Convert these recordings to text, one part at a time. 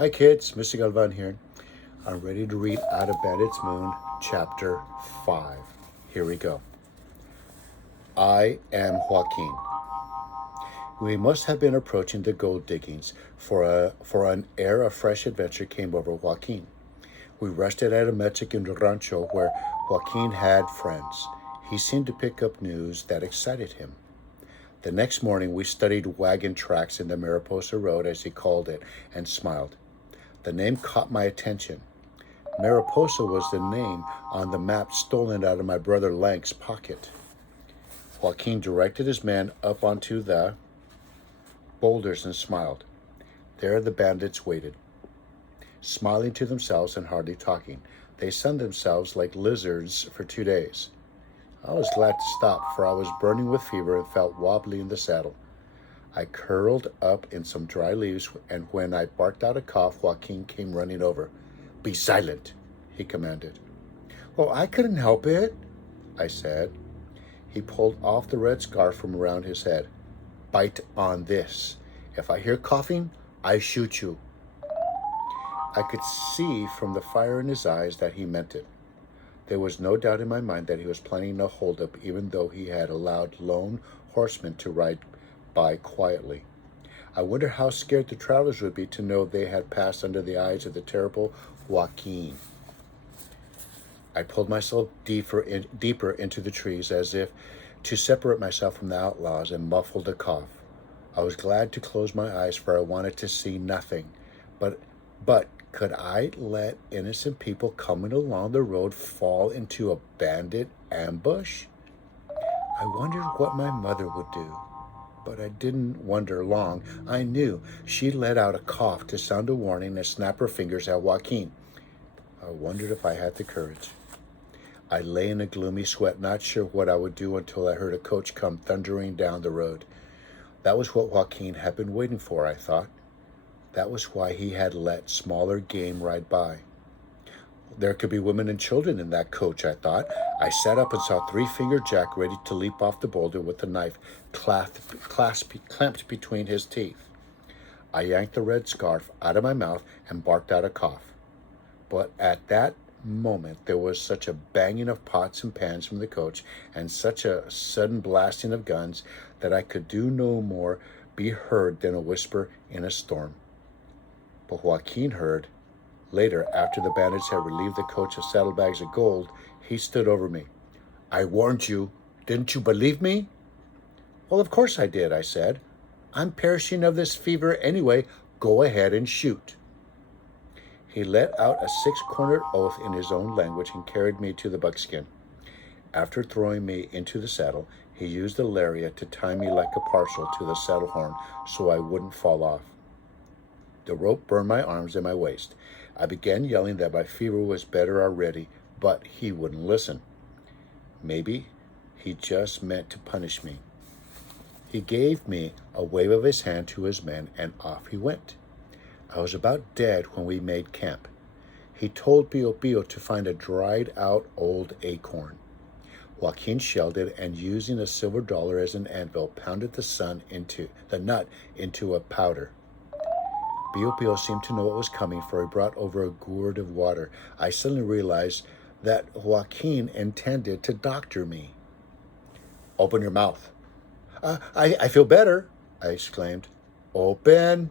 Hi kids, Mr. Galvan here. I'm ready to read Out of Bandit's Moon, Chapter 5. Here we go. I am Joaquin. We must have been approaching the gold diggings, for an air of fresh adventure came over Joaquin. We rested at a Mexican rancho where Joaquin had friends. He seemed to pick up news that excited him. The next morning we studied wagon tracks in the Mariposa Road, as he called it, and smiled. The name caught my attention. Mariposa was the name on the map stolen out of my brother Lank's pocket. Joaquin directed his men up onto the boulders and smiled. There the bandits waited, smiling to themselves and hardly talking. They sunned themselves like lizards for 2 days. I was glad to stop, for I was burning with fever and felt wobbly in the saddle. I curled up in some dry leaves, and when I barked out a cough, Joaquin came running over. "Be silent," he commanded. "Well, I couldn't help it," I said. He pulled off the red scarf from around his head. "Bite on this. If I hear coughing, I shoot you." I could see from the fire in his eyes that he meant it. There was no doubt in my mind that he was planning a holdup, even though he had allowed lone horsemen to ride by quietly. I wonder how scared the travelers would be to know they had passed under the eyes of the terrible Joaquin. I pulled myself deeper into the trees, as if to separate myself from the outlaws, and muffled a cough. I was glad to close my eyes, for I wanted to see nothing. But could I let innocent people coming along the road fall into a bandit ambush? I wondered what my mother would do. But I didn't wonder long. I knew. She let out a cough to sound a warning and snap her fingers at Joaquin. I wondered if I had the courage. I lay in a gloomy sweat, not sure what I would do, until I heard a coach come thundering down the road. That was what Joaquin had been waiting for, I thought. That was why he had let smaller game ride by. There could be women and children in that coach, I thought. I sat up and saw Three-Finger Jack ready to leap off the boulder with the knife clamped between his teeth. I yanked the red scarf out of my mouth and barked out a cough. But at that moment there was such a banging of pots and pans from the coach, and such a sudden blasting of guns, that I could do no more be heard than a whisper in a storm. But Joaquin heard. Later, after the bandits had relieved the coach of saddlebags of gold, he stood over me. "I warned you. Didn't you believe me?" "Well, of course I did," I said. "I'm perishing of this fever anyway. Go ahead and shoot." He let out a six-cornered oath in his own language and carried me to the buckskin. After throwing me into the saddle, he used a lariat to tie me like a parcel to the saddle horn so I wouldn't fall off. The rope burned my arms and my waist. I began yelling that my fever was better already, but he wouldn't listen. Maybe he just meant to punish me. He gave me a wave of his hand to his men, and off he went. I was about dead when we made camp. He told Pio Pio to find a dried-out old acorn. Joaquin shelled it, and using a silver dollar as an anvil, pounded the nut into a powder. Pio Pio seemed to know what was coming, for he brought over a gourd of water. I suddenly realized that Joaquin intended to doctor me. "Open your mouth." I feel better," I exclaimed. "Open."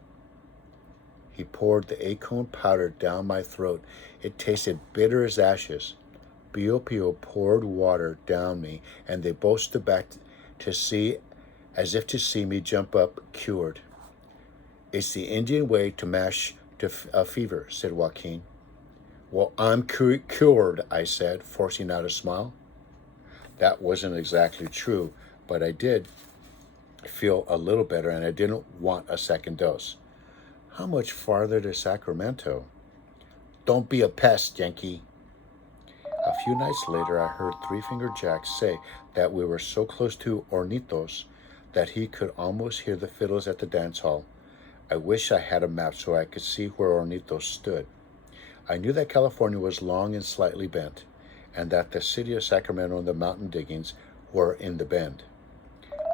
He poured the acorn powder down my throat. It tasted bitter as ashes. Pio Pio poured water down me, and they both stood back as if to see me jump up, cured. "It's the Indian way to mash a fever," said Joaquin. "Well, I'm cured," I said, forcing out a smile. That wasn't exactly true, but I did feel a little better, and I didn't want a second dose. How much farther to Sacramento? "Don't be a pest, Yankee." A few nights later, I heard Three-Finger Jack say that we were so close to Hornitos that he could almost hear the fiddles at the dance hall. I wish I had a map so I could see where Hornitos stood. I knew that California was long and slightly bent, and that the city of Sacramento and the mountain diggings were in the bend.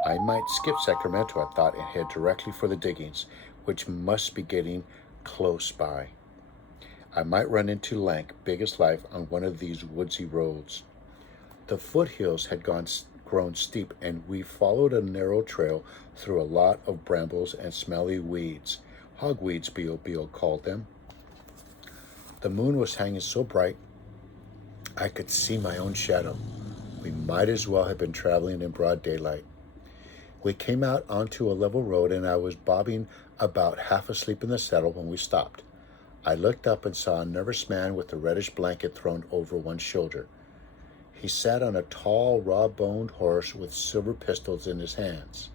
I might skip Sacramento, I thought, and head directly for the diggings, which must be getting close by. I might run into Lank, big as life, on one of these woodsy roads. The foothills had grown steep, and we followed a narrow trail through a lot of brambles and smelly weeds. Hogweeds, Bio called them. The moon was hanging so bright I could see my own shadow. We might as well have been traveling in broad daylight. We came out onto a level road, and I was bobbing about half asleep in the saddle when we stopped. I looked up and saw a nervous man with a reddish blanket thrown over one shoulder. He sat on a tall, raw-boned horse with silver pistols in his hands.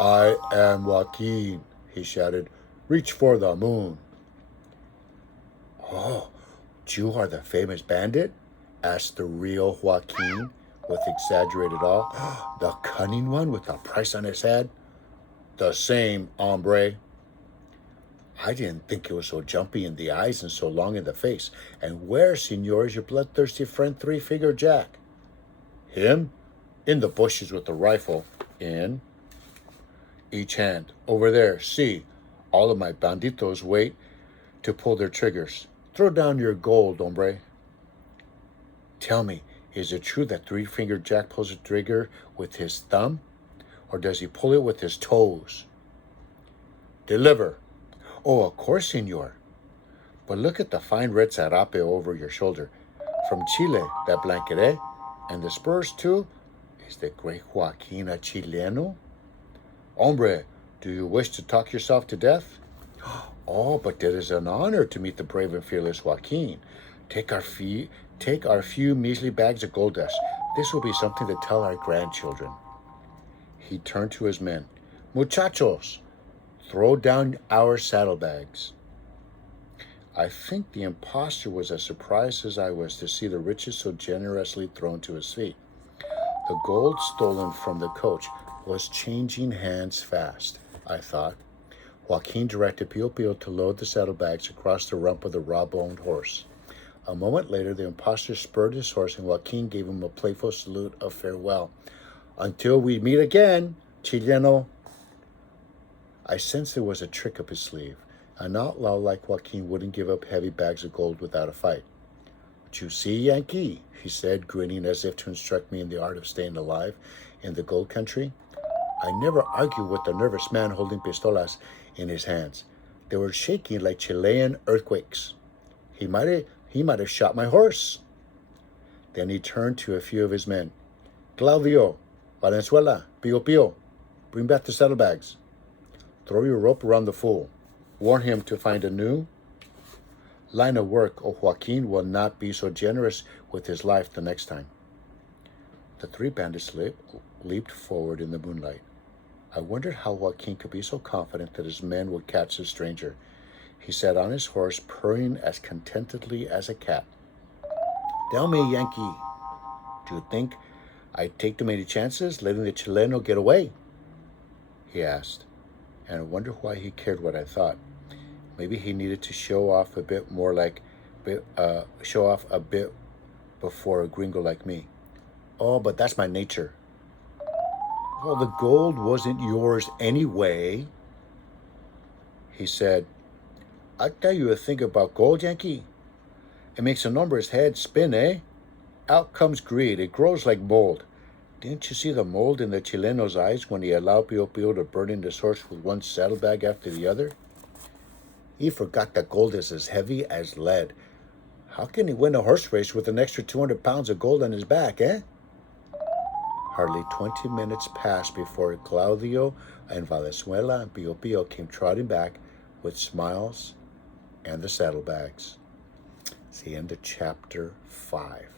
"I am Joaquin," he shouted. "Reach for the moon." "Oh, you are the famous bandit?" asked the real Joaquin with exaggerated awe. "The cunning one with the price on his head?" "The same, hombre." "I didn't think it was so jumpy in the eyes and so long in the face. And where, senor, is your bloodthirsty friend Three-Finger Jack?" "Him? In the bushes with the rifle in each hand. Over there, see, all of my banditos wait to pull their triggers. Throw down your gold, hombre." "Tell me, is it true that Three-Finger Jack pulls a trigger with his thumb? Or does he pull it with his toes?" "Deliver." "Oh, of course, senor. But look at the fine red sarape over your shoulder. From Chile, that blanket, eh? And the spurs, too? Is the great Joaquin a Chileno?" "Hombre, do you wish to talk yourself to death?" "Oh, but it is an honor to meet the brave and fearless Joaquin. Take our few measly bags of gold dust. This will be something to tell our grandchildren." He turned to his men. "Muchachos, throw down our saddlebags." I think the impostor was as surprised as I was to see the riches so generously thrown to his feet. The gold stolen from the coach was changing hands fast, I thought. Joaquin directed Pio to load the saddlebags across the rump of the raw-boned horse. A moment later, the impostor spurred his horse, and Joaquin gave him a playful salute of farewell. "Until we meet again, Chileno." I sensed there was a trick up his sleeve. An outlaw like Joaquin wouldn't give up heavy bags of gold without a fight. "But you see, Yankee," he said, grinning as if to instruct me in the art of staying alive in the gold country. I never argued with the nervous man holding pistolas in his hands. They were shaking like Chilean earthquakes. He might have shot my horse. Then he turned to a few of his men. "Claudio, Valenzuela, Pio, bring back the saddlebags. Throw your rope around the fool. Warn him to find a new line of work, or Joaquin will not be so generous with his life the next time." The three bandits leaped forward in the moonlight. I wondered how Joaquin could be so confident that his men would catch the stranger. He sat on his horse, purring as contentedly as a cat. "Tell me, Yankee, do you think I'd take too many chances letting the Chileno get away?" he asked, and I wondered why he cared what I thought. Maybe he needed to show off a bit before a gringo like me. "Oh, but that's my nature." "Well, the gold wasn't yours anyway," he said. "I'll tell you a thing about gold, Yankee. It makes a number's head spin, eh? Out comes greed. It grows like mold. Didn't you see the mold in the Chileno's eyes when he allowed Pio to burden his horse with one saddlebag after the other? He forgot that gold is as heavy as lead. How can he win a horse race with an extra 200 pounds of gold on his back, eh?" Hardly 20 minutes passed before Claudio and Valenzuela and Pio came trotting back with smiles and the saddlebags. It's the end of chapter 5.